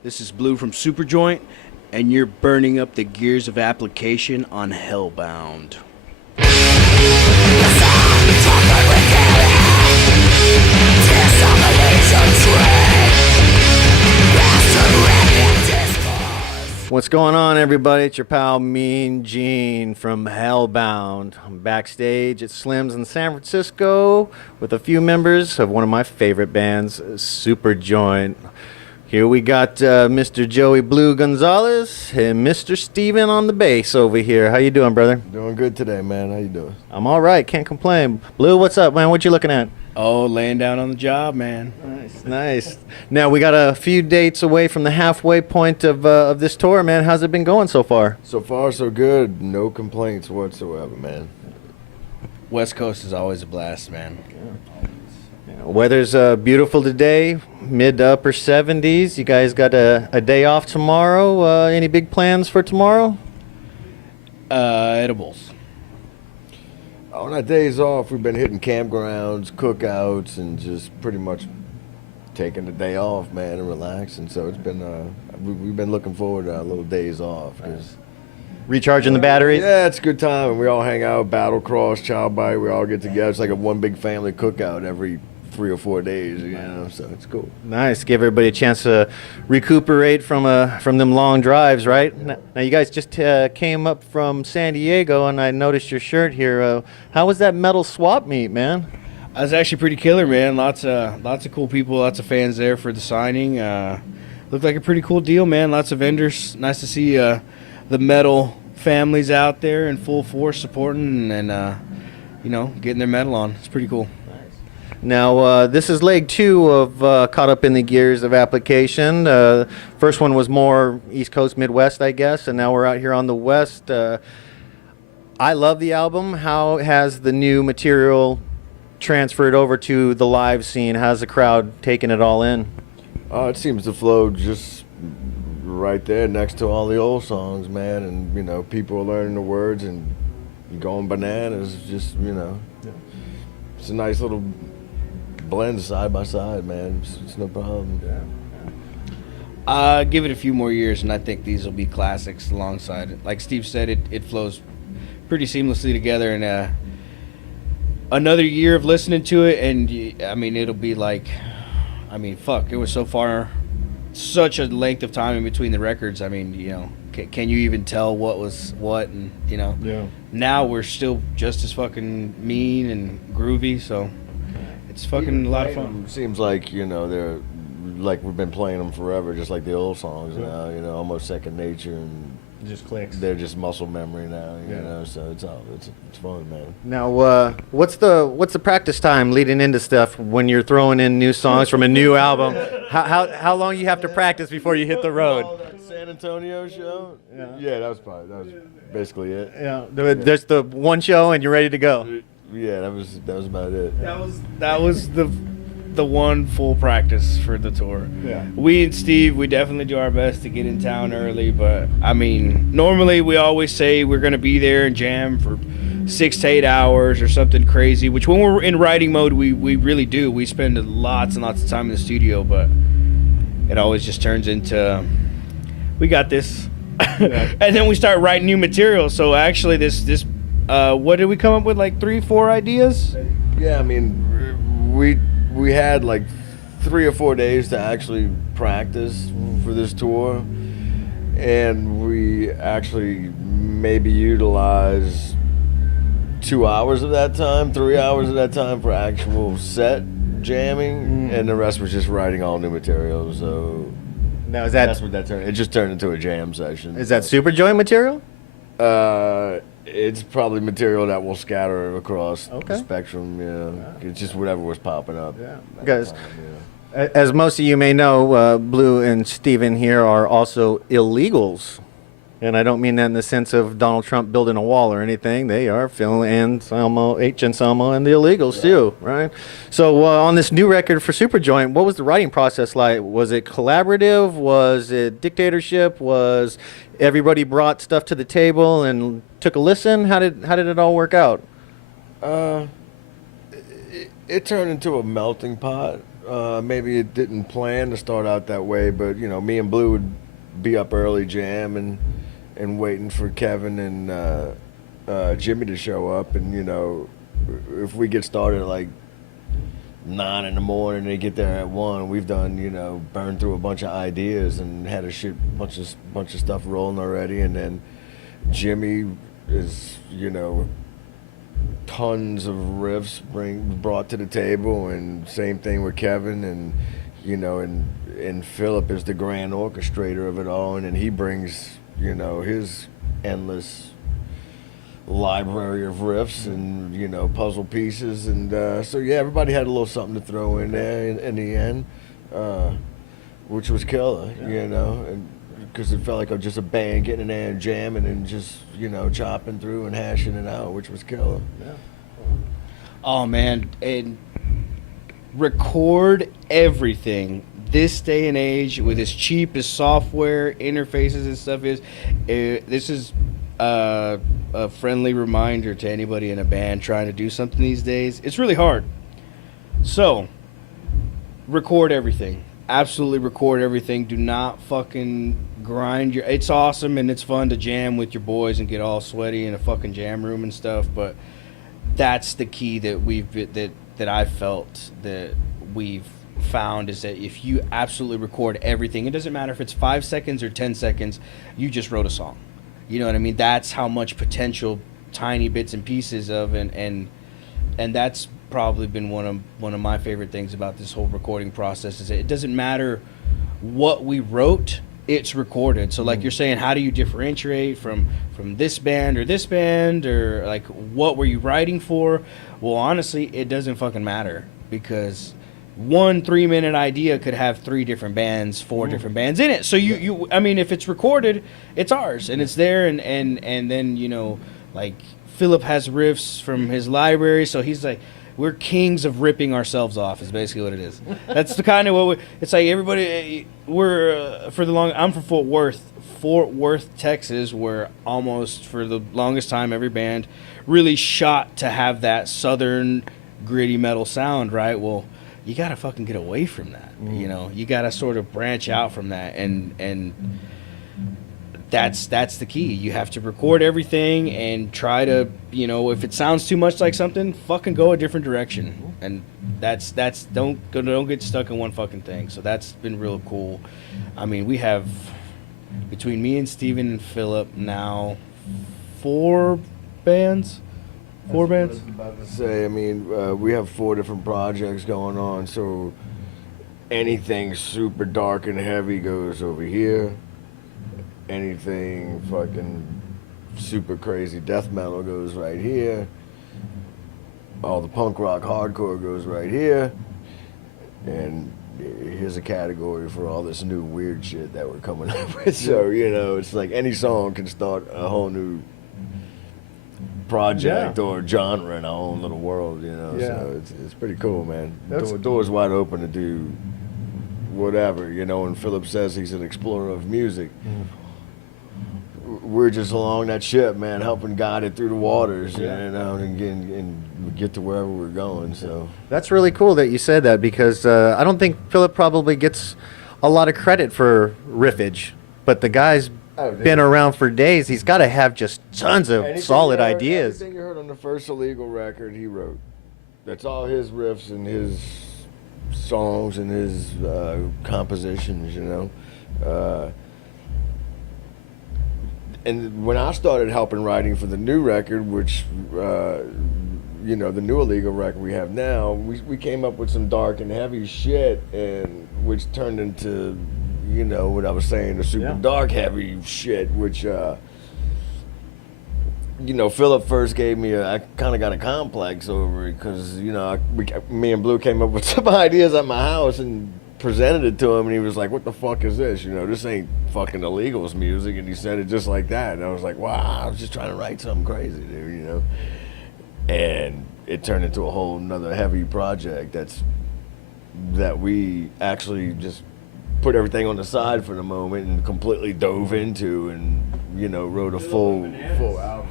This is Blue from Superjoint, and you're burning up the gears of application on Hellbound. What's going on, everybody? It's your pal Mean Gene from Hellbound. I'm backstage at Slim's in San Francisco with a few members of one of my favorite bands, Superjoint. Here we got Mr. Joey Blue Gonzalez and Mr. Steven on the bass over here. How you doing, brother? Doing good today, man. How you doing? I'm all right. Can't complain. Blue, what's up, man? What you looking at? Oh, laying down on the job, man. Nice. Now, we got a few dates away from the halfway point of this tour, man. How's it been going so far? So far, so good. No complaints whatsoever, man. West Coast is always a blast, man. Weather's beautiful today, mid to upper 70s. You guys got a day off tomorrow. Any big plans for tomorrow? Edibles. On our days off, we've been hitting campgrounds, cookouts, and just pretty much taking the day off, man, and relaxing. So it's been, we've been looking forward to our little days off. Recharging the batteries? Yeah, it's a good time. And we all hang out, battle cross, chow bite. We all get together. It's like a one big family cookout every 3 or 4 days, you know, so it's cool. Nice. Give everybody a chance to recuperate from them long drives, right? Now you guys just came up from San Diego, and I noticed your shirt here. How was that metal swap meet, man? I was actually pretty killer, man. Lots of cool people, lots of fans there for the signing. Looked like a pretty cool deal, man. Lots of vendors. Nice to see the metal families out there in full force supporting and you know, getting their metal on. It's pretty cool. Now, this is leg 2 of Caught Up in the Gears of Application. First one was more East Coast, Midwest, I guess, and now we're out here on the West. I love the album. How has the new material transferred over to the live scene? How's the crowd taking it all in? It seems to flow just right there next to all the old songs, man, and, you know, people are learning the words and going bananas, just, you know. Yeah. It's a nice little blend side by side, man. It's no problem. Give it a few more years, and I think these will be classics alongside it. Like Steve said, it flows pretty seamlessly together, and another year of listening to it, and I mean, it'll be like, I mean, fuck, it was so far, such a length of time in between the records. I mean, you know, can you even tell what was what, and, you know, now we're still just as fucking mean and groovy, so it's fucking a lot of fun. Seems like, you know, they're like we've been playing them forever, just like the old songs now, you know, almost second nature, and just clicks. They're just muscle memory now, you know, so it's fun, man. Now, what's the practice time leading into stuff when you're throwing in new songs from a new album? How long you have to practice before you hit the road? San Antonio show? Yeah, that was basically it. Yeah, there's the one show and you're ready to go. Yeah, that was about it. That was the one full practice for the tour. Yeah. We and Steve, we definitely do our best to get in town early, but I mean, normally we always say we're gonna be there and jam for 6 to 8 hours or something crazy, which when we're in writing mode, we really do. We spend lots and lots of time in the studio, but it always just turns into, we got this. And then we start writing new material. So actually this what did we come up with, like 3-4 ideas? Yeah, I mean, we had like 3 or 4 days to actually practice for this tour, and we actually maybe utilized 2 hours of that time, 3 hours of that time for actual set jamming, and the rest was just writing all new material. So now that's what that turned. It just turned into a jam session. Is that Superjoint material? It's probably material that will scatter across the spectrum. Yeah. It's just whatever was popping up. Yeah, guys. As most of you may know, Blue and Steven here are also illegals. And I don't mean that in the sense of Donald Trump building a wall or anything. They are Phil and Anselmo and the Illegals too, right? So on this new record for Superjoint, what was the writing process like? Was it collaborative? Was it dictatorship? Was everybody brought stuff to the table and took a listen? How did it all work out? It turned into a melting pot Maybe it didn't plan to start out that way, but you know, me and Blue would be up early jamming and waiting for Kevin and Jimmy to show up, and you know, if we get started at like 9 in the morning, they get there at 1. We've done, you know, burned through a bunch of ideas and had a bunch of stuff rolling already, and then Jimmy is, you know, tons of riffs brought to the table, and same thing with Kevin, and you know, and Philip is the grand orchestrator of it all, and then he brings, you know, his endless library of riffs and, you know, puzzle pieces, and so yeah, everybody had a little something to throw in there in the end, which was killer, you know, and because it felt like just a band getting in there and jamming and just, you know, chopping through and hashing it out, which was killer. Yeah. Oh man, and record everything this day and age with as cheap as software interfaces and stuff is. This is a friendly reminder to anybody in a band trying to do something these days. It's really hard. So, record everything. Absolutely record everything. Do not fucking grind your... It's awesome and it's fun to jam with your boys and get all sweaty in a fucking jam room and stuff, but that's the key that I've felt that we've found, is that if you absolutely record everything, it doesn't matter if it's 5 seconds or 10 seconds, you just wrote a song. You know what I mean? That's how much potential tiny bits and pieces of, and that's probably been one of my favorite things about this whole recording process, is that it doesn't matter what we wrote, it's recorded. So like you're saying, how do you differentiate from this band, or like what were you writing for? Well, honestly, it doesn't fucking matter, because one 3-minute idea could have 3 different bands, 4 different bands in it. So you I mean, if it's recorded, it's ours and it's there, and then, you know, like Philip has riffs from his library, so he's like, we're kings of ripping ourselves off is basically what it is. That's the kind of what it's like. Everybody, we're I'm from Fort Worth, Texas, where almost for the longest time every band really shot to have that southern gritty metal sound, right? Well, you gotta fucking get away from that. You know, you gotta sort of branch out from that, and that's the key. You have to record everything and try to, you know, if it sounds too much like something, fucking go a different direction. And that's don't get stuck in one fucking thing. So that's been real cool. I mean, we have, between me and Steven and Philip now, 4 bands. 4 bands? I was about to say, I mean, we have 4 different projects going on, so anything super dark and heavy goes over here. Anything fucking super crazy death metal goes right here. All the punk rock hardcore goes right here. And here's a category for all this new weird shit that we're coming up with. So, you know, it's like any song can start a whole new project or genre in our own little world, you know. So it's pretty cool, man. Doors wide open to do whatever, you know. And Philip says he's an explorer of music. We're just along that ship, man, helping guide it through the waters, you know, and get to wherever we're going. So that's really cool that you said that, because I don't think Philip probably gets a lot of credit for riffage, but the guy's been around for days. He's got to have just tons of solid ideas. Everything you heard on the first Illegal record, he wrote. That's all his riffs and his songs and his compositions, you know. And when I started helping writing for the new record, which, you know, the new Illegal record we have now, we came up with some dark and heavy shit, and which turned into, you know, what I was saying, the super dark heavy shit, which, you know, Philip first gave me I kind of got a complex over it, because, you know, me and Blue came up with some ideas at my house and presented it to him, and he was like, what the fuck is this? You know, this ain't fucking Illegals music. And he said it just like that, and I was like, wow, I was just trying to write something crazy, dude, you know. And it turned into a whole nother heavy project that we actually just put everything on the side for the moment and completely dove into, and, you know, wrote a full album.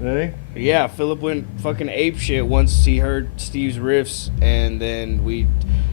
Really? Yeah, Philip went fucking ape shit once he heard Steve's riffs, and then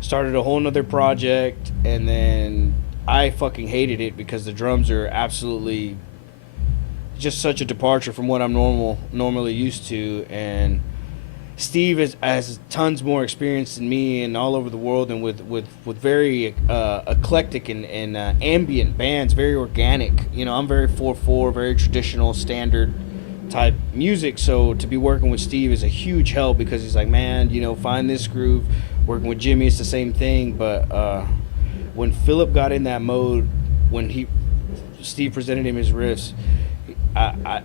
started a whole nother project, and then I fucking hated it because the drums are absolutely just such a departure from what I'm normally used to. And Steve has tons more experience than me and all over the world, and with very eclectic and ambient bands, very organic. You know, I'm very 4/4, very traditional, standard type music. So to be working with Steve is a huge help because he's like, man, you know, find this groove. Working with Jimmy, it's the same thing. But when Philip got in that mode, when Steve presented him his riffs,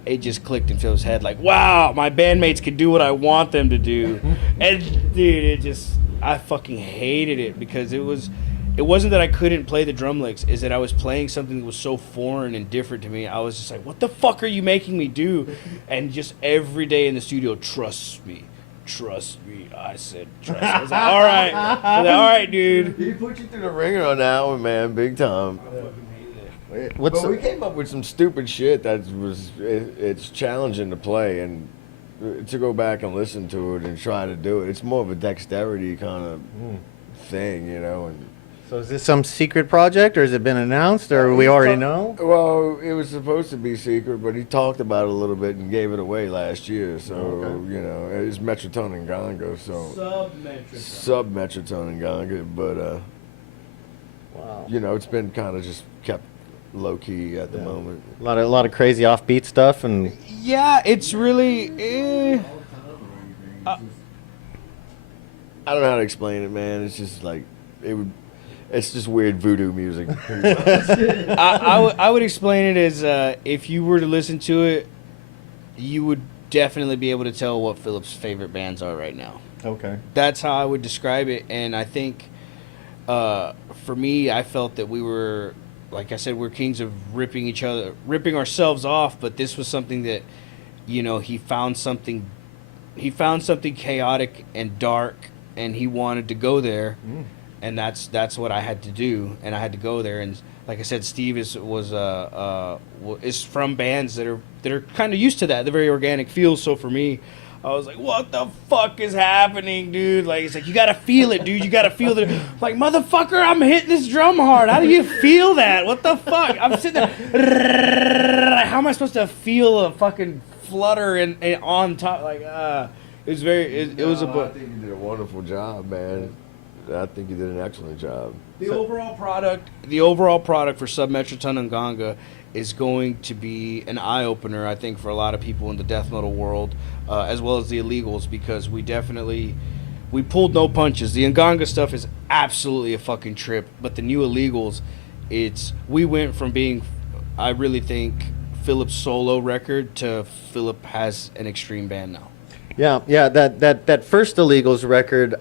it just clicked in Phil's head, like, wow, my bandmates can do what I want them to do. And dude, I fucking hated it because it wasn't that I couldn't play the drum licks, is that I was playing something that was so foreign and different to me. I was just like, what the fuck are you making me do? And just every day in the studio, trust me. I said, trust me. I was like, all right. I was like, all right, dude. He put you through the ringer on that one, man, big time. But we came up with some stupid shit that it's challenging to play, and to go back and listen to it and try to do it. It's more of a dexterity kind of thing, you know. And So is this some secret project, or has it been announced, or we already know? Well, it was supposed to be secret, but he talked about it a little bit and gave it away last year. So, you know, it's Metroton and Ganga. So Sub-Metroton and Ganga. But, Wow. you know, it's been kind of just kept low-key at the moment. A lot of crazy offbeat stuff, and Yeah, it's really... I don't know how to explain it, man. It's just like, it's just weird voodoo music. I would explain it as if you were to listen to it, you would definitely be able to tell what Philip's favorite bands are right now. okay. That's how I would describe it. And I think for me, I felt that we were, like I said, we're kings of ripping ourselves off. But this was something that, you know, he found something chaotic and dark, and he wanted to go there. And that's what I had to do, and I had to go there. And like I said, Steve is from bands that are kind of used to that, the very organic feel. So for me, I was like, what the fuck is happening, dude? Like, it's like, you gotta feel it, dude. You gotta feel it. Like, motherfucker, I'm hitting this drum hard. How do you feel that? What the fuck? I'm sitting there. How am I supposed to feel a fucking flutter and on top? Like, it was it was a I book. think you did a wonderful job, man. I think you did an excellent job. The overall product for Sub-Metroton and Ganga is going to be an eye-opener, I think, for a lot of people in the death metal world, as well as the Illegals, because we pulled no punches. The Nganga stuff is absolutely a fucking trip, but the new Illegals, we went from being, I really think, Philip's solo record to Philip has an extreme band now. Yeah. That first Illegals record,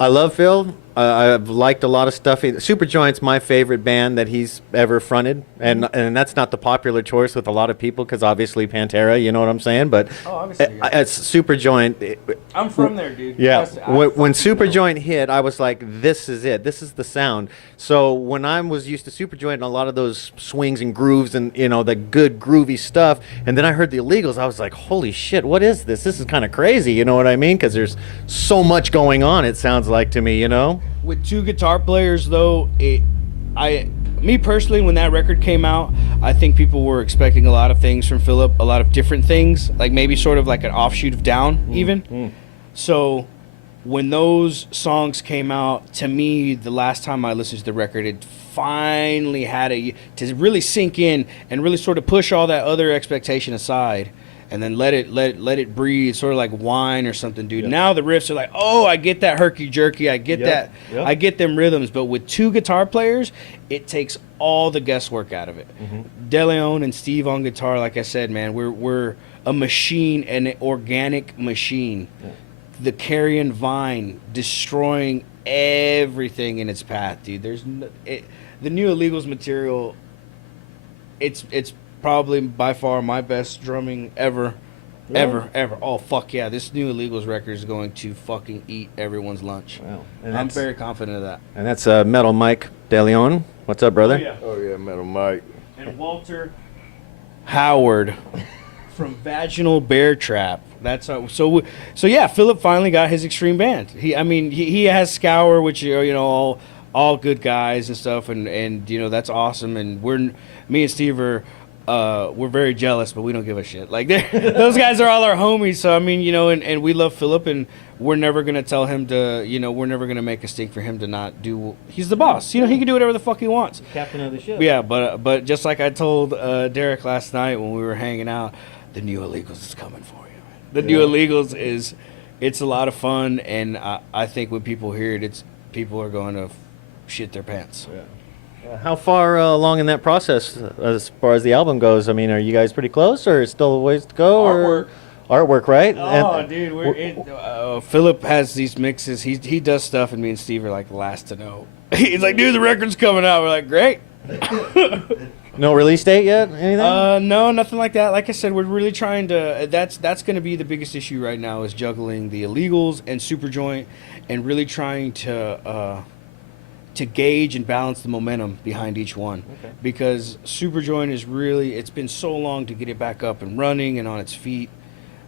I love Phil. I've liked a lot of stuff. Superjoint's my favorite band that he's ever fronted, and that's not the popular choice with a lot of people because obviously Pantera, you know what I'm saying? But obviously, yeah. It's Superjoint. I'm from there, dude. Yeah. When Superjoint hit, I was like, this is it. This is the sound. So when I was used to Superjoint and a lot of those swings and grooves and, you know, the good groovy stuff, and then I heard the Illegals, I was like, holy shit, what is this? This is kind of crazy, you know what I mean? Because there's so much going on, it sounds like to me, you know? With two guitar players, though, me personally, when that record came out, I think people were expecting a lot of things from Philip, a lot of different things, like maybe sort of like an offshoot of Down, even. So when those songs came out, to me, the last time I listened to the record, it finally had to really sink in and really sort of push all that other expectation aside. And then let it breathe, sort of like wine or something, dude. Yep. Now the riffs are like, oh, I get that herky jerky, I get that, I get them rhythms. But with two guitar players, it takes all the guesswork out of it. De Leon and Steve on guitar, like I said, man, we're a machine, an organic machine. The carrion vine destroying everything in its path, dude. The new Illegals material, it's probably by far my best drumming ever. Oh, fuck yeah. This new Illegals record is going to fucking eat everyone's lunch. Wow. And I'm very confident of that. And that's Metal Mike De Leon. What's up, brother? Oh, yeah, Metal Mike. And Walter Howard from Vaginal Bear Trap. That's so yeah. Philip finally got his extreme band. He has Scour, which are all good guys and stuff, and that's awesome. And me and Steve are we're very jealous, but we don't give a shit. Like those guys are all our homies. So and we love Philip, and we're never gonna tell him to we're never gonna make a stink for him to not do. He's the boss. He can do whatever the fuck he wants. Captain of the ship. Yeah, but just like I told Derek last night when we were hanging out, the new Illegals is coming for you. The new Illegals it's a lot of fun, and I think when people hear it, people are going to shit their pants. Yeah. How far along in that process as far as the album goes? I mean, are you guys pretty close, or still a ways to go? Artwork, right? Oh, dude, Philip has these mixes. He does stuff, and me and Steve are like the last to know. He's like, dude, the record's coming out. We're like, great. No release date yet? Anything? No, nothing like that. Like I said, we're really trying to. That's going to be the biggest issue right now is juggling the Illegals and Superjoint, and really trying to gauge and balance the momentum behind each one. Okay. Because Superjoint is really, it's been so long to get it back up and running and on its feet.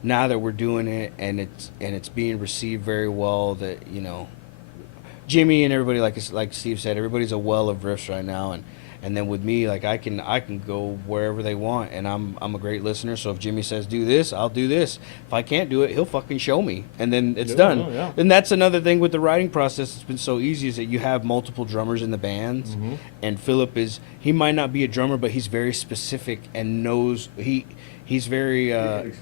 Now that we're doing it and it's being received very well, that Jimmy and everybody, like Steve said, everybody's a well of riffs right now, and then with me, like I can go wherever they want, and I'm a great listener. So if Jimmy says do this, I'll do this. If I can't do it, he'll fucking show me, and then it's done. Yeah. And that's another thing with the writing process. It's been so easy is that you have multiple drummers in the bands, and Philip he might not be a drummer, but he's very specific and knows he's very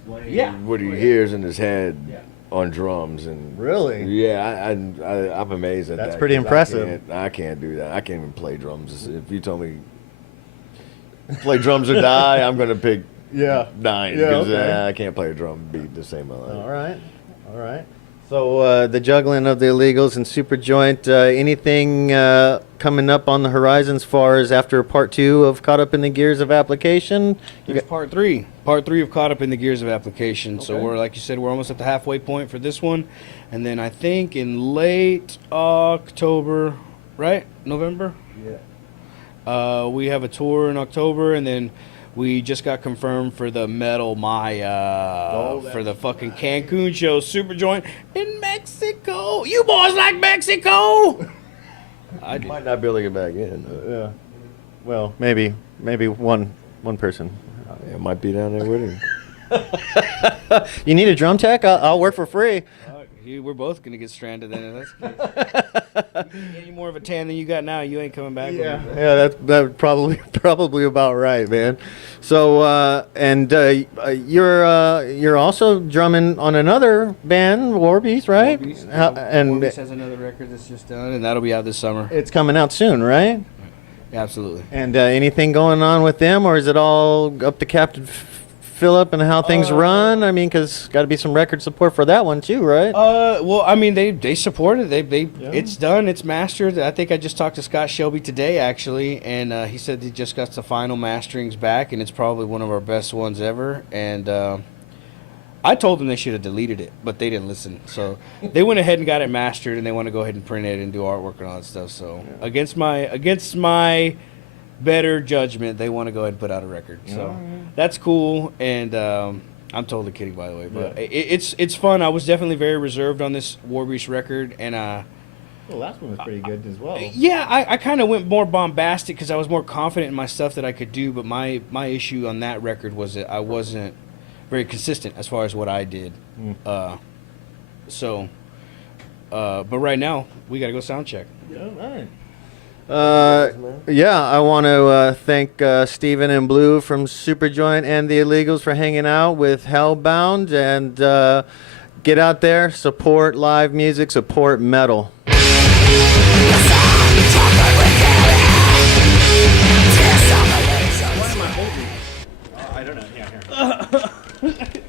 what he hears in his head on drums. And Really? Yeah, I'm amazed at that. That's pretty 'cause impressive. I can't do that. I can't even play drums. If you told me play drums or die, I'm gonna pick dying because I can't play a drum beat the same way. All right. So the juggling of the Illegals and Superjoint, anything coming up on the horizon as far as after part 2 of Caught Up in the Gears of Application? There's part three of Caught Up in the Gears of Application. So Okay. we're, like you said, we're almost at the halfway point for this one, and then I think in late October, right? November? Yeah. We have a tour in October, and then we just got confirmed for the Metal Maya for the fucking Cancun show, Superjoint in Mexico. You boys like Mexico? I do. Might not be able to get back in. Yeah. Well, maybe one person. It might be down there with him. You need a drum tech? I'll work for free. We're both gonna get stranded then. That's any more of a tan than you got now, you ain't coming back. Yeah, that's probably about right, man. So you're also drumming on another band, Warbeast, right? Warbeast has another record that's just done, and that'll be out this summer. It's coming out soon, right? Absolutely. And anything going on with them, or is it all up to Captain Philip and how things run? I mean, because got to be some record support for that one too, right? Well, I mean, they support it. It's done. It's mastered. I think I just talked to Scott Shelby today, actually, and he said he just got the final masterings back, and it's probably one of our best ones ever. And I told them they should have deleted it, but they didn't listen. So they went ahead and got it mastered, and they want to go ahead and print it and do artwork and all that stuff. So against my better judgment, they want to go ahead and put out a record. So that's cool, and I'm totally kidding, by the way, but it's fun. I was definitely very reserved on this Warbeast record, and the last one was pretty good as well. yeah, I kind of went more bombastic because I was more confident in my stuff that I could do, but my issue on that record was that I wasn't very consistent as far as what I did. But right now we got to go sound check. I want to thank Steven and Blue from Superjoint and the Illegals for hanging out with Hellbound, and get out there, support live music, support metal. I don't know. Yeah, here.